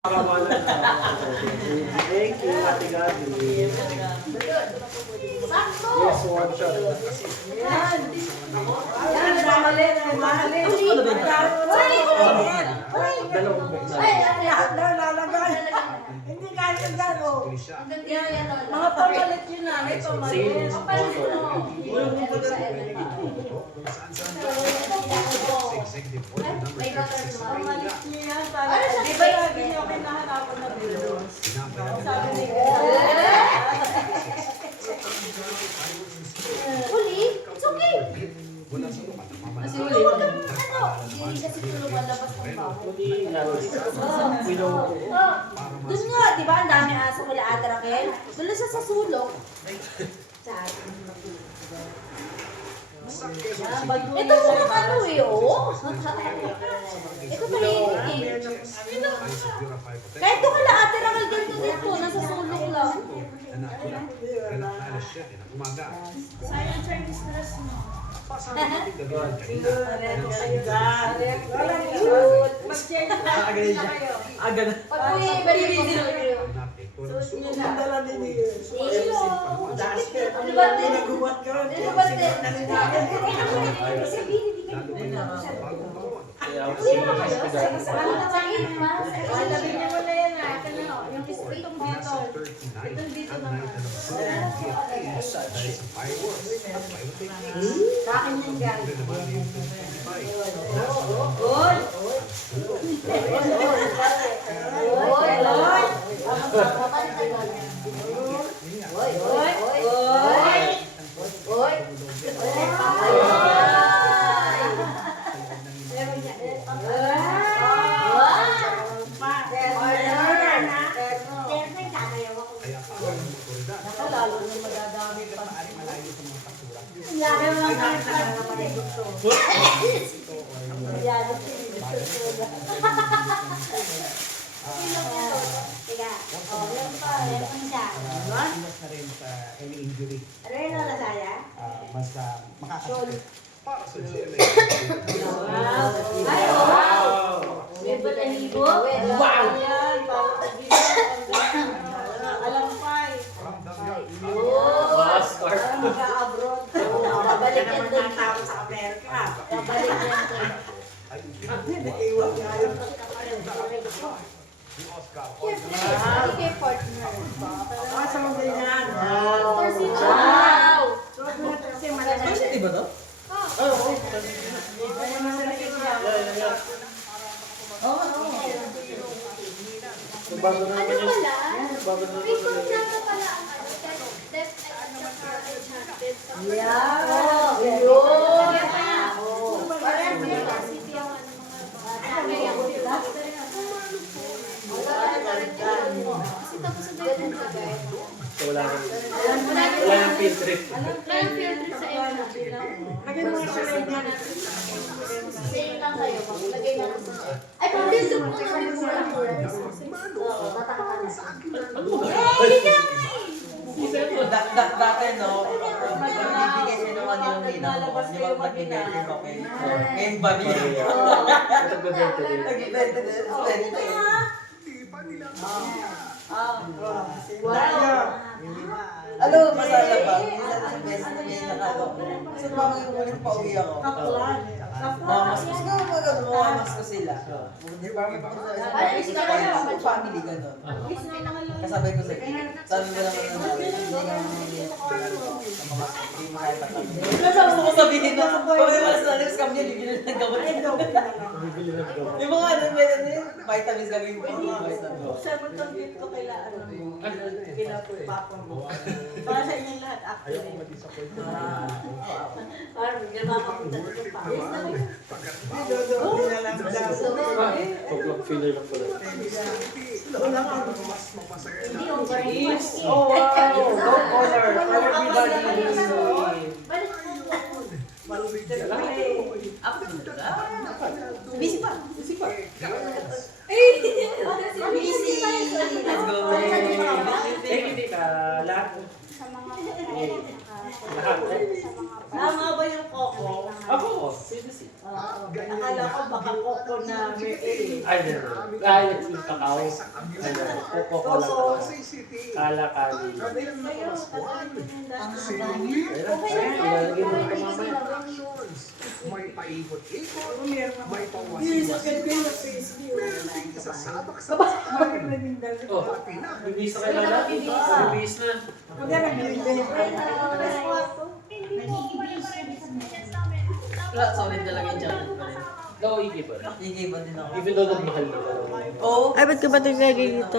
Thank you, Ate Gabi. Yes, one shot. Yan. Yan, mahalin. Mahalin. Dalawang box. Lalagay. Hindi kaya gano. Mga pamalit yun na. May pamalit. Pamalit niya. Di ba lagi niyo kinahanapan na bilos? Sabi ni Uli? It's okay. Kasi uli. Hindi kasi tulungan labas ng bahay. Doon nga, di ba? Ang dami aso kula Ate Raquel. Doon siya sa sulok. Sa atin. Ito mukhang ano eh, oh. Ito tahimik eh. Kahit doon kala Ate Raquel ganito dito, nasa sulok lang. sayang Chinese dress mo. Agad. Pag-uwi, balik ko sa video. Dala din niyo. Ano ba ito? Naguwat ka. Ano ba ito? Kaya ako si Ate Gabi. Ano na ba yun, ma? Alabing niya mo na yan ah. Yung itong dito. Itong dito naman. Sa akin yan guys. Lalo na madadami pa. Iwas na rin sa any injury. Mas makakasakit. Para sa GMA. Wow! Alampay. Oscar. Babalik yan doon. Sa Amerika. Babalik yan doon. Iwan nga yun. The Oscar. Hindi kayo partner. Sa mga ganyan. Wow! Kasi malaki. Di ba to? Bago na Ano pala? Bago na May kontrata pala ang death at enchanted. Yeah. Yun! Parang may kasi yung ano mga bata. Kasi tapos sa death ka guys. So, wala nang field trip. Kaya field trip sa inyo. Lagyan mo sa lady. Same lang kayo. Maglagay na lang sa ay, pag field trip mo namin mura-mura. Oo, tataka na. Dati no, magbibigay siya ng ano yung ninang mo, di ba magbibigay mo kayo? Ngayon ba niya? Nagbebenta din. Nagbibigay din. Wow. Ano, masala ba? Minsan sa best na may nakalo. Kasi parang yung ulit pa uwi ako. Mamas ko, mamas ko sila. Di ba? Family ganun. Kasabay ko sila. Sabi ko naman hindi gusto ko sabihin na pag may mas na next kami niya, bibili ng gamot. Bibili na ito. Yung mga ano, may vitamins gagawin ko. Sabi ko dito kaila papa mo. Para sa inyong lahat Ayaw ko actually. ma-disappoint. Parang hindi makapunta dito pa. Hindi na lang daw. Pag filler lang pala. Hindi yung brain. Oh, wow! Go color! Everybody! Balik mo Busy pa. Busy pa. Busy. Let's go. Thank you, Tita. Lahat. Sa mga Lahat. Tama ba yung koko? Ako, sino si? Akala ko baka koko na may Ay, yung kakao. Ano, Coca-Cola. Kala-kali. Okay lang Ilalagay mo ito yan. mamaya. May paikot-ikot, may Isa pawasi-wasi, ka din sa Facebook. may sasabak-sabak, Oh, pati na. bibis na kailan natin. Bibis na. Kaya nagbibigay pa rin. Wala, solid talaga yung jacket pa rin. Daw, iki pa rin. Higay ba din ako? Even though nagmahal na. Oo. Ay, ba't ka ba ito dito?